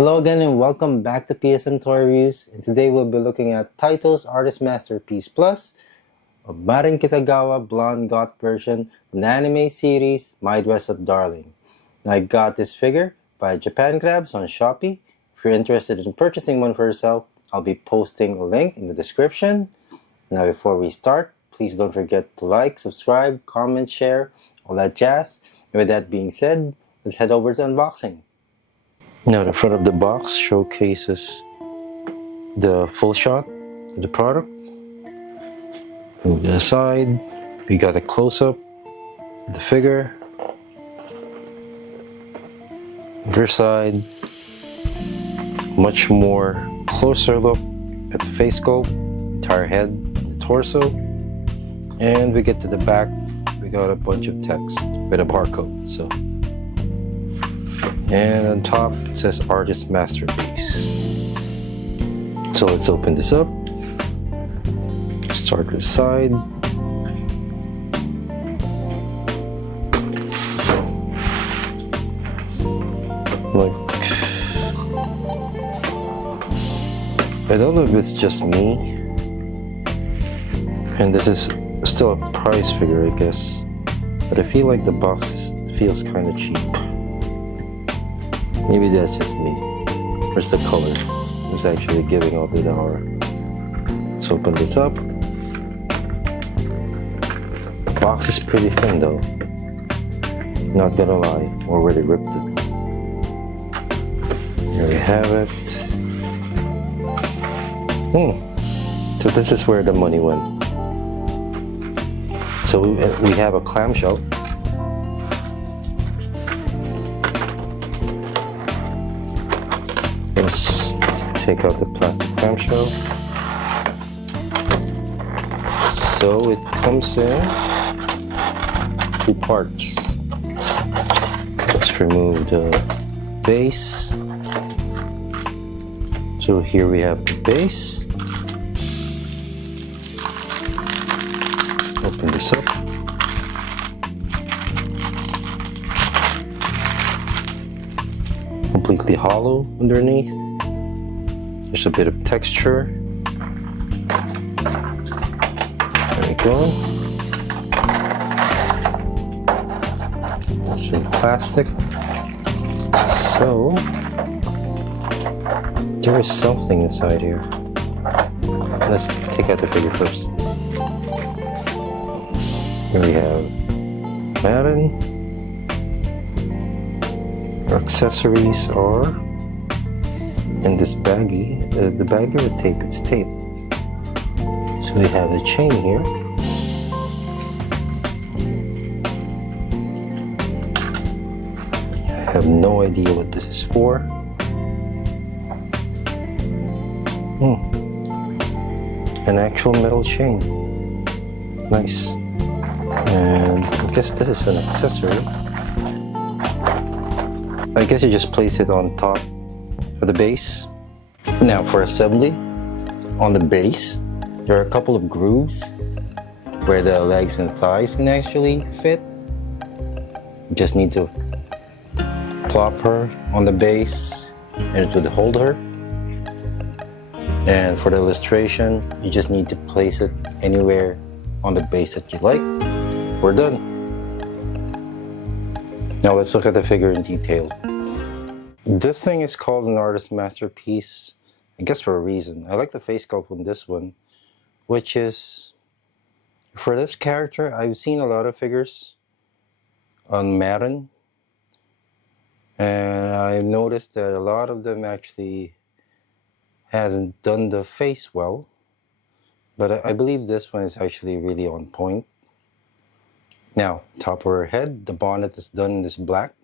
Hello again and welcome back to PSM Toy Reviews, and today we'll be looking at Taito's Artist Masterpiece Plus of Marin Kitagawa Blonde Goth version from the anime series My Dress Up Darling. Now, I got this figure by Japan Grabs on Shopee. If you're interested in purchasing one for yourself, I'll be posting a link in the description. Now before we start, please don't forget to like, subscribe, comment, share, all that jazz. And with that being said, let's head over to unboxing. Now the front of the box showcases the full shot of the product. Move to the side, we got a close-up of the figure. Other side, much more closer look at the face sculpt, entire head, the torso. And we get to the back, we got a bunch of text with a barcode. And on top it says Artist Masterpiece. So let's open this up. Start with the side. I don't know if it's just me, and this is still a prize figure, I guess, but I feel like the box feels kind of cheap. Maybe that's just me. Where's the color? It's actually giving off the aura. Let's open this up. The box is pretty thin though. Not gonna lie, already ripped it. Here we have it. So this is where the money went. So we have a clamshell. Let's take out the plastic clamshell. So it comes in two parts. Let's remove the base. So here we have the base. Open this up. Completely hollow underneath. There's a bit of texture. There we go. It's in plastic. So there is something inside here. Let's take out the figure first. Here we have Marin. Our accessories are in this baggie. The baggie with tape, it's tape. So we have a chain here. I have no idea what this is for. An actual metal chain. Nice. And I guess this is an accessory. I guess you just place it on top of the base. Now for assembly, on the base, there are a couple of grooves where the legs and thighs can actually fit. You just need to plop her on the base and it would hold her. And for the illustration, you just need to place it anywhere on the base that you like. We're done. Now let's look at the figure in detail. This thing is called an Artist Masterpiece, I guess for a reason. I like the face sculpt on this one, which is, for this character, I've seen a lot of figures on Marin, and I've noticed that a lot of them actually hasn't done the face well, but I believe this one is actually really on point. Now, top of her head, the bonnet is done in this black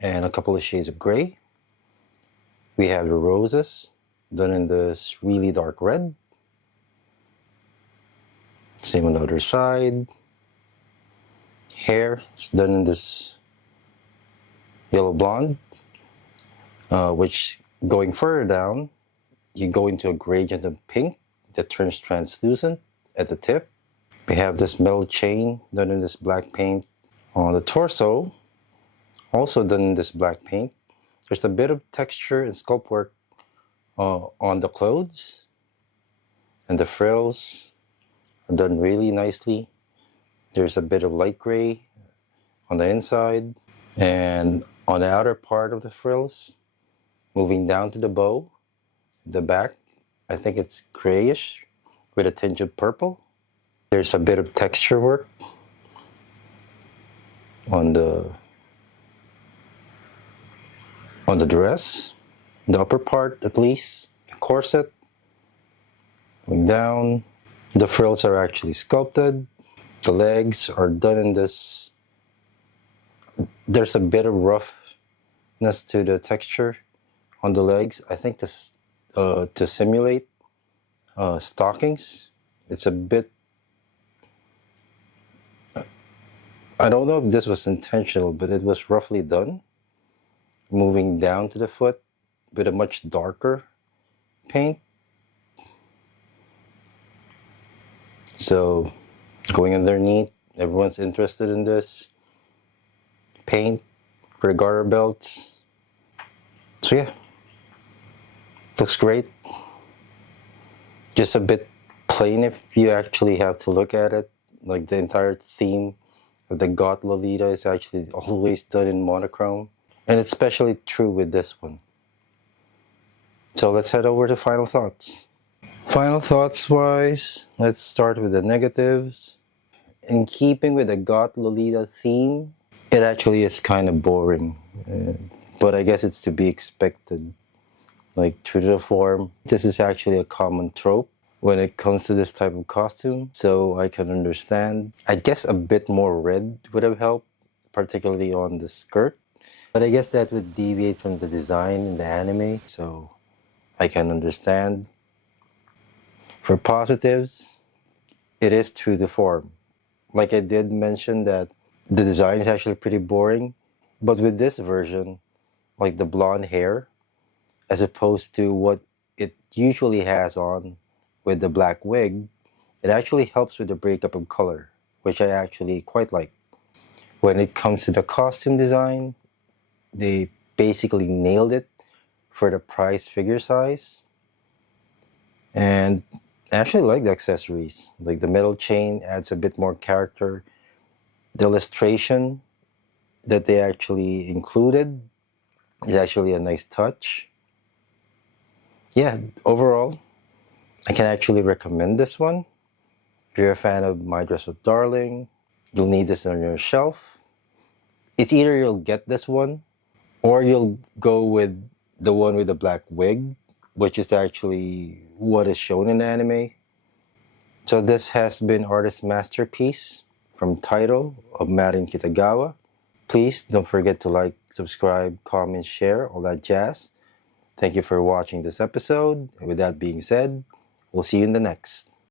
and a couple of shades of gray. We have the roses done in this really dark red. Same on the other side. Hair is done in this yellow blonde, which going further down, you go into a gradient of pink that turns translucent at the tip. We have this metal chain done in this black paint on the torso, also done in this black paint. There's a bit of texture and sculpt work on the clothes, and the frills are done really nicely. There's a bit of light gray on the inside, and on the outer part of the frills, moving down to the bow, the back, I think it's grayish with a tinge of purple. There's a bit of texture work on the dress, the upper part at least, the corset, going down. The frills are actually sculpted. The legs are done in this. There's a bit of roughness to the texture on the legs. I think this to simulate stockings. It's a bit. I don't know if this was intentional, but it was roughly done. Moving down to the foot with a much darker paint. So going underneath, everyone's interested in this paint for the garter belts. So yeah, looks great. Just a bit plain if you actually have to look at it. Like the entire theme of the goth Lolita is actually always done in monochrome. And it's especially true with this one. So let's head over to final thoughts. Final thoughts wise, let's start with the negatives. In keeping with the goth Lolita theme, it actually is kind of boring. But I guess it's to be expected. Like, true to the form, this is actually a common trope when it comes to this type of costume. So I can understand. I guess a bit more red would have helped, particularly on the skirt. But I guess that would deviate from the design in the anime, so I can understand. For positives, it is true to form. Like I did mention that the design is actually pretty boring, but with this version, like the blonde hair, as opposed to what it usually has on with the black wig, it actually helps with the breakup of color, which I actually quite like. When it comes to the costume design, they basically nailed it for the price figure size. And I actually like the accessories. Like the metal chain adds a bit more character. The illustration that they actually included is actually a nice touch. Yeah, overall, I can actually recommend this one. If you're a fan of My Dress Up Darling, you'll need this on your shelf. It's either you'll get this one, or you'll go with the one with the black wig, which is actually what is shown in the anime. So this has been Artist Masterpiece from Taito of Marin Kitagawa. Please don't forget to like, subscribe, comment, share, all that jazz. Thank you for watching this episode. And with that being said, we'll see you in the next.